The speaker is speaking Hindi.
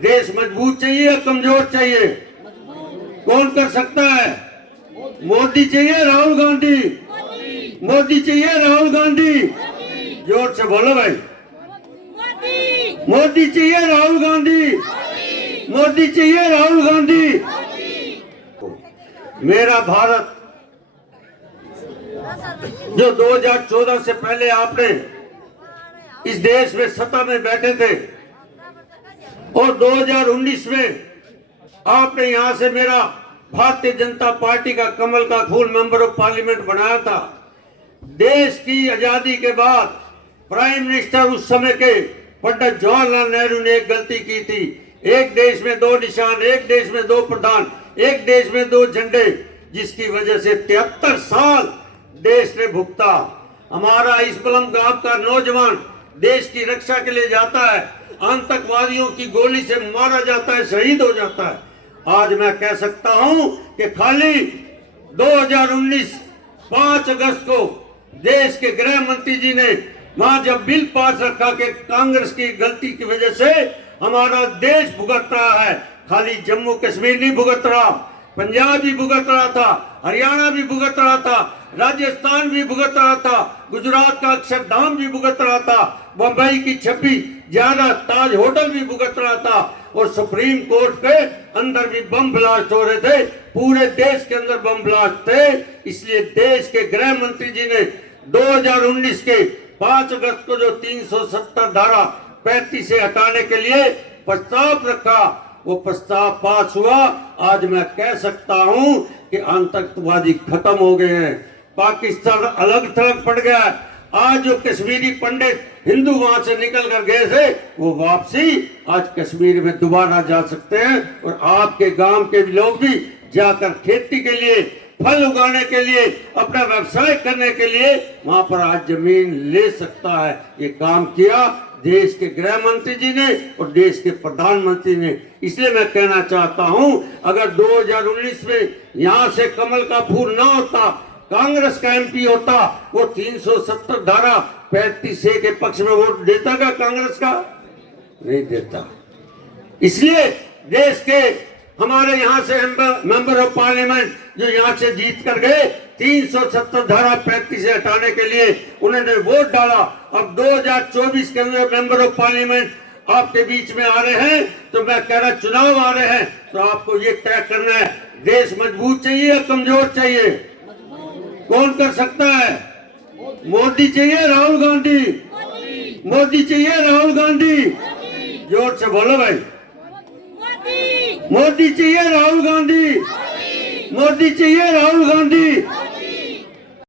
देश मजबूत चाहिए या कमजोर चाहिए? कौन कर सकता है? मोदी चाहिए राहुल गांधी? मोदी चाहिए राहुल गांधी? जोर से बोलो भाई। मोदी चाहिए राहुल गांधी? मोदी चाहिए राहुल गांधी? मेरा भारत जो 2014 से पहले आपने इस देश में सत्ता में बैठे थे और 2019 में आपने यहां से मेरा भारतीय जनता पार्टी का कमल का फूल मेंबर ऑफ पार्लियामेंट बनाया था। देश की आजादी के बाद प्राइम मिनिस्टर उस समय के पंडित जवाहरलाल नेहरू ने एक गलती की थी। एक देश में दो निशान, एक देश में दो प्रधान, एक देश में दो झंडे, जिसकी वजह से 73 साल देश ने भुगता। हमारा इस बलम गांव का नौजवान देश की रक्षा के लिए जाता है, आतंकवादियों की गोली से मारा जाता है, शहीद हो जाता है। आज मैं कह सकता हूं कि खाली 2019 5 अगस्त को देश के गृह मंत्री जी ने वहां जब बिल पास रखा कि कांग्रेस की गलती की वजह से हमारा देश भुगत रहा है, खाली जम्मू कश्मीर नहीं भुगत रहा, पंजाब भी भुगत रहा था, हरियाणा भी भुगत रहा था, राजस्थान भी भुगत रहा था, गुजरात का अक्षरधाम भी भुगत रहा था, बंबई की 26 ज्यादा ताज होटल भी भुगत रहा था और सुप्रीम कोर्ट के अंदर भी बम ब्लास्ट हो रहे थे। पूरे देश के अंदर बम ब्लास्ट थे। इसलिए देश के गृह मंत्री जी ने 2019 के 5 अगस्त को जो 370 धारा 35 से हटाने के लिए प्रस्ताव रखा, वो प्रस्ताव पास हुआ। आज मैं कह सकता हूं कि आतंकवादी खत्म हो गए हैं, पाकिस्तान अलग थलग पड़ गया है। आज जो कश्मीरी पंडित हिंदू वहां से निकल कर गए थे, वो वापसी आज कश्मीर में दोबारा जा सकते हैं और आपके गांव के लोग भी जाकर खेती के लिए, फल उगाने के लिए, अपना व्यवसाय करने के लिए वहां पर आज जमीन ले सकता है। ये काम किया देश के गृह मंत्री जी ने और देश के प्रधानमंत्री ने। इसलिए मैं कहना चाहता हूं, अगर 2019 में यहां से कमल का फूल ना होता, कांग्रेस का एमपी होता, वो 370 धारा 35 के पक्ष में वोट देता का कांग्रेस का? नहीं देता। इसलिए देश के हमारे यहाँ से मेंबर ऑफ पार्लियामेंट जो यहाँ से जीत कर गए, 370 धारा 35 से हटाने के लिए उन्होंने वोट डाला। अब 2024 के अंदर मेंबर ऑफ पार्लियामेंट आपके बीच में आ रहे हैं, तो मैं कह रहा चुनाव आ रहे हैं, तो आपको ये तय करना है, देश मजबूत चाहिए या कमजोर चाहिए? कौन कर सकता है? मोदी चाहिए राहुल गांधी? मोदी चाहिए राहुल गांधी? जोर से बोलो भाई। मोदी चाहिए राहुल गांधी? मोदी चाहिए राहुल गांधी?